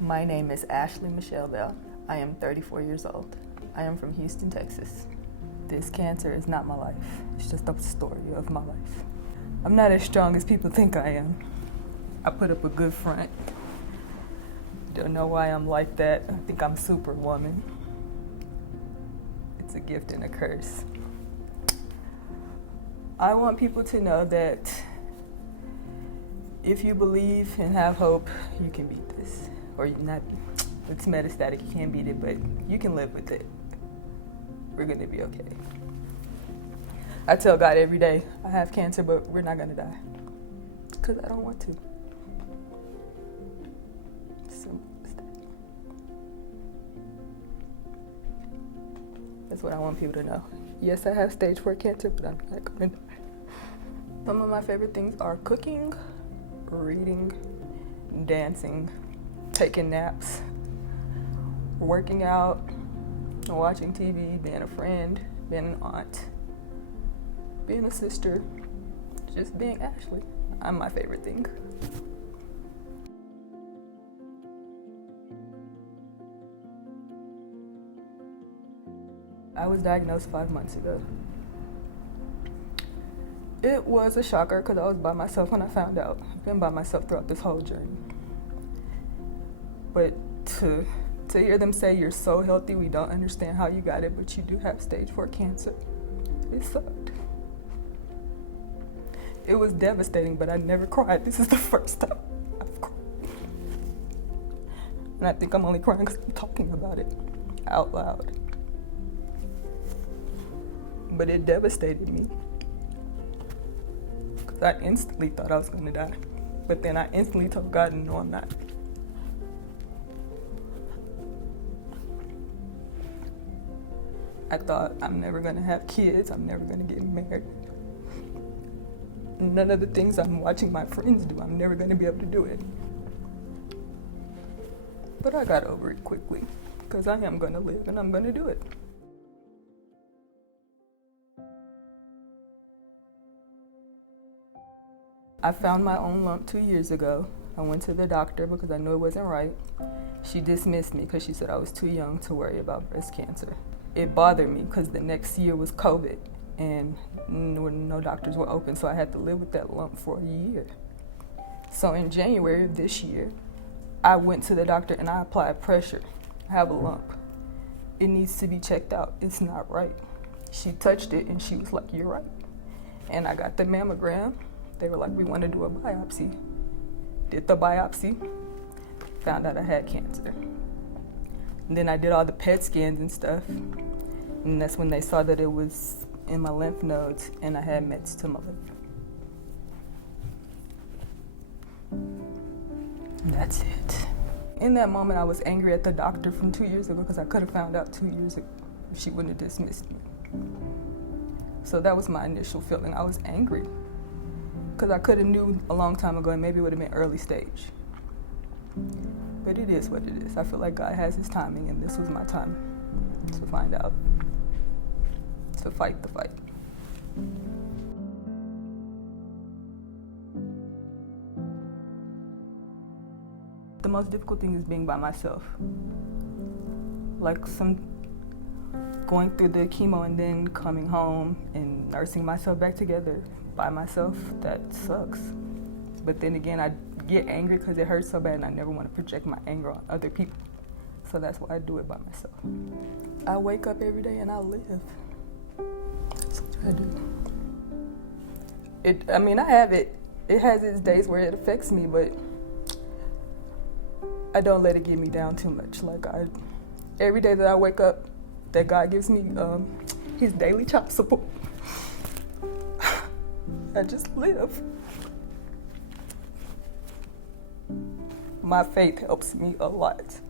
My name is Ashley Michelle Bell. I am 34 years old. I am from Houston, Texas. This cancer is not my life. It's just a story of my life. I'm not as strong as people think I am. I put up a good front. Don't know why I'm like that. I think I'm superwoman. It's a gift and a curse. I want people to know that if you believe and have hope, you can beat this. Or you not. It's metastatic, you can't beat it, but you can live with it. We're gonna be okay. I tell God every day, I have cancer, but we're not gonna die. Because I don't want to. Simple as that. That's what I want people to know. Yes, I have stage 4 cancer, but I'm not gonna die. Some of my favorite things are cooking, reading, dancing, taking naps, working out, watching TV, being a friend, being an aunt, being a sister, just being Ashley. I'm my favorite thing. I was diagnosed 5 months ago. It was a shocker because I was by myself when I found out. I've been by myself throughout this whole journey. But to hear them say you're so healthy, we don't understand how you got it, but you do have stage 4 cancer, it sucked. It was devastating, but I never cried. This is the first time I've cried. And I think I'm only crying because I'm talking about it out loud. But it devastated me. Because I instantly thought I was going to die. But then I instantly told God, no, I'm not. I thought, I'm never going to have kids. I'm never going to get married. None of the things I'm watching my friends do, I'm never going to be able to do it. But I got over it quickly because I am going to live and I'm going to do it. I found my own lump 2 years ago. I went to the doctor because I knew it wasn't right. She dismissed me because she said I was too young to worry about breast cancer. It bothered me because the next year was COVID and no doctors were open, so I had to live with that lump for a year. So in January of this year, I went to the doctor and I applied pressure. I have a lump. It needs to be checked out. It's not right. She touched it and she was like, you're right. And I got the mammogram. They were like, we want to do a biopsy. Did the biopsy, found out I had cancer. And then I did all the PET scans and stuff. And that's when they saw that it was in my lymph nodes and I had mets to my liver. And that's it. In that moment, I was angry at the doctor from 2 years ago because I could have found out 2 years ago if she wouldn't have dismissed me. So that was my initial feeling. I was angry because I could have knew a long time ago and maybe it would have been early stage. But it is what it is. I feel like God has his timing and this was my time to find out, to fight the fight. The most difficult thing is being by myself. Like going through the chemo and then coming home and nursing myself back together by myself, that sucks. But then again, I get angry because it hurts so bad and I never want to project my anger on other people. So that's why I do it by myself. I wake up every day and I live. That's what I do. I have it. It has its days where it affects me, but I don't let it get me down too much. Every day that I wake up, that God gives me his daily child support, I just live. My faith helps me a lot.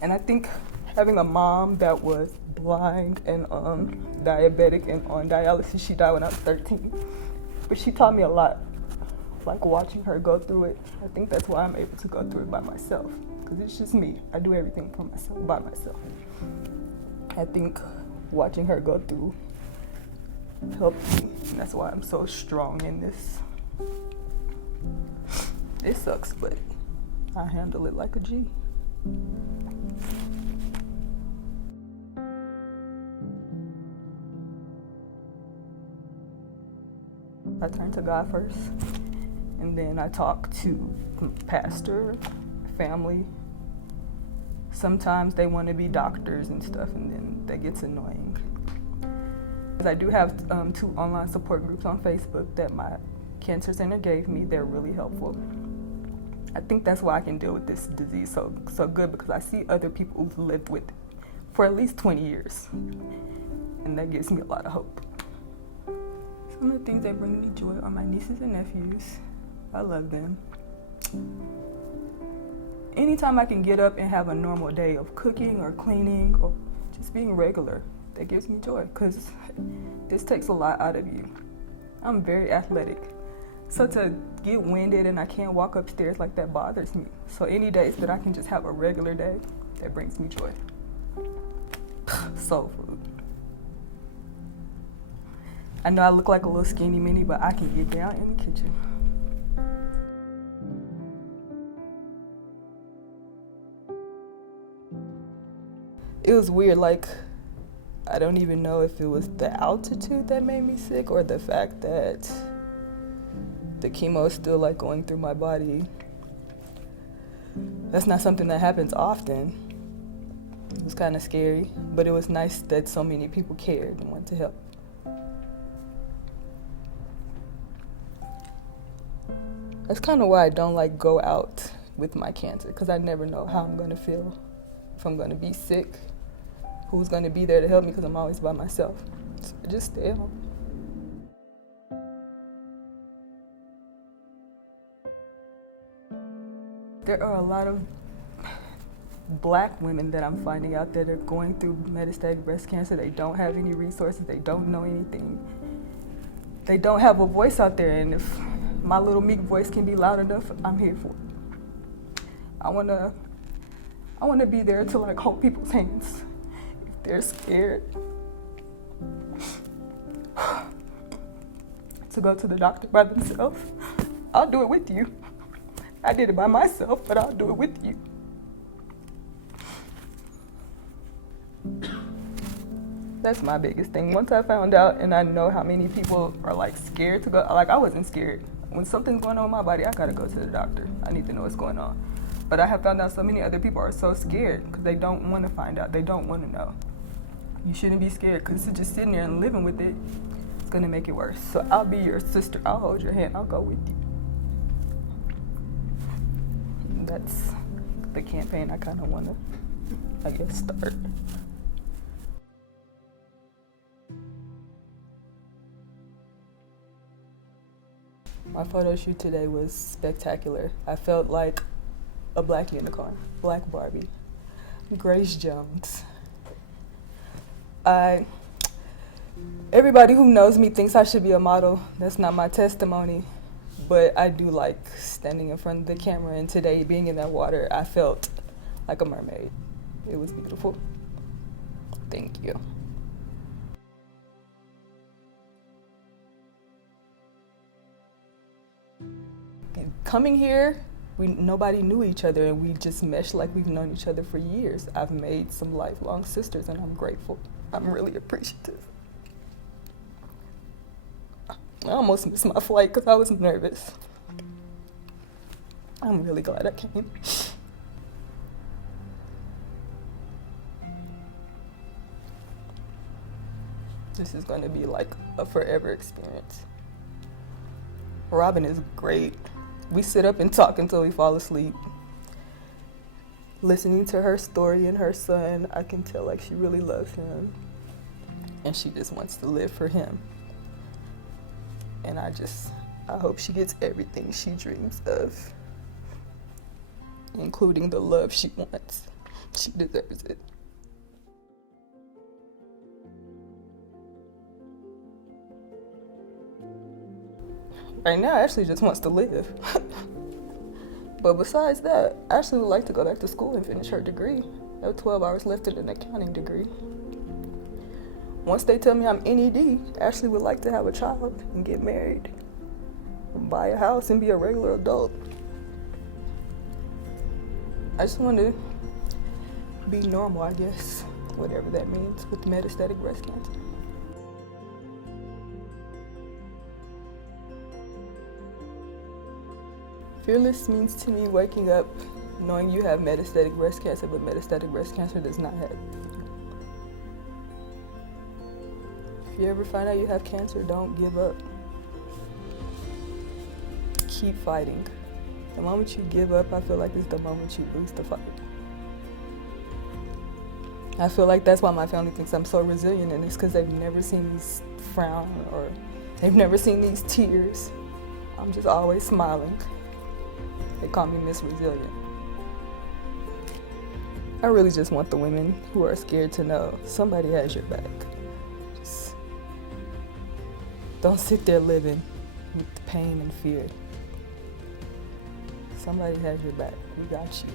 And I think having a mom that was blind and diabetic and on dialysis, she died when I was 13. But she taught me a lot. Like watching her go through it, I think that's why I'm able to go through it by myself. Because it's just me. I do everything for myself, by myself. I think watching her go through helped me. And that's why I'm so strong in this. It sucks, but I handle it like a G. I turn to God first, and then I talk to pastor, family. Sometimes they want to be doctors and stuff, and then that gets annoying. I do have 2 online support groups on Facebook that my cancer center gave me. They're really helpful. I think that's why I can deal with this disease so good, because I see other people who've lived with it for at least 20 years, and that gives me a lot of hope. Some of the things that bring me joy are my nieces and nephews. I love them. Anytime I can get up and have a normal day of cooking or cleaning or just being regular, that gives me joy, because this takes a lot out of you. I'm very athletic. So to get winded and I can't walk upstairs like that bothers me. So any days that I can just have a regular day, that brings me joy. Soul food. I know I look like a little skinny mini, but I can get down in the kitchen. It was weird, like, I don't even know if it was the altitude that made me sick or the fact that the chemo is still like going through my body. That's not something that happens often. It was kind of scary, but it was nice that so many people cared and wanted to help. That's kind of why I don't like go out with my cancer, because I never know how I'm going to feel, if I'm going to be sick, who's going to be there to help me, because I'm always by myself. So I just stay home. There are a lot of Black women that I'm finding out that are going through metastatic breast cancer. They don't have any resources. They don't know anything. They don't have a voice out there, and if my little meek voice can be loud enough, I'm here for it. I wanna be there to like hold people's hands if they're scared to go to the doctor by themselves. I'll do it with you. I did it by myself, but I'll do it with you. That's my biggest thing. Once I found out and I know how many people are like scared to go, like I wasn't scared. When something's going on in my body, I gotta go to the doctor. I need to know what's going on. But I have found out so many other people are so scared because they don't want to find out. They don't want to know. You shouldn't be scared, because just sitting there and living with it, it's gonna make it worse. So I'll be your sister. I'll hold your hand. I'll go with you. That's the campaign I kind of want to, I guess, start. My photo shoot today was spectacular. I felt like a Black unicorn, Black Barbie, Grace Jones. Everybody who knows me thinks I should be a model. That's not my testimony, but I do like standing in front of the camera, and today, being in that water, I felt like a mermaid. It was beautiful. Thank you. Coming here, nobody knew each other, and we just meshed like we've known each other for years. I've made some lifelong sisters, and I'm grateful. I'm really appreciative. I almost missed my flight because I was nervous. I'm really glad I came. This is going to be like a forever experience. Robin is great. We sit up and talk until we fall asleep. Listening to her story and her son, I can tell like she really loves him. And she just wants to live for him. And I hope she gets everything she dreams of, including the love she wants. She deserves it. Right now, Ashley just wants to live. But besides that, Ashley would like to go back to school and finish her degree. I have 12 hours left in an accounting degree. Once they tell me I'm NED, Ashley would like to have a child and get married and buy a house and be a regular adult. I just want to be normal, I guess, whatever that means, with metastatic breast cancer. Fearless means to me waking up knowing you have metastatic breast cancer, but metastatic breast cancer does not have you. If you ever find out you have cancer, don't give up. Keep fighting. The moment you give up, I feel like it's the moment you lose the fight. I feel like that's why my family thinks I'm so resilient, and it's because they've never seen me frown or they've never seen these tears. I'm just always smiling. They call me Miss Resilient. I really just want the women who are scared to know somebody has your back. Just don't sit there living with pain and fear. Somebody has your back. We got you.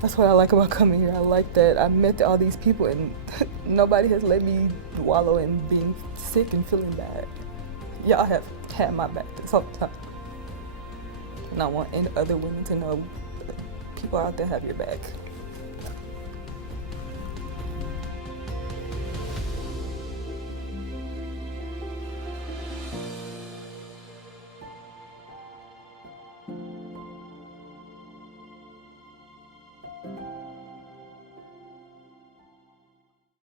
That's what I like about coming here. I like that I met all these people and nobody has let me wallow in being sick and feeling bad. Y'all have had my back this whole time. And I want other women to know people out there have your back.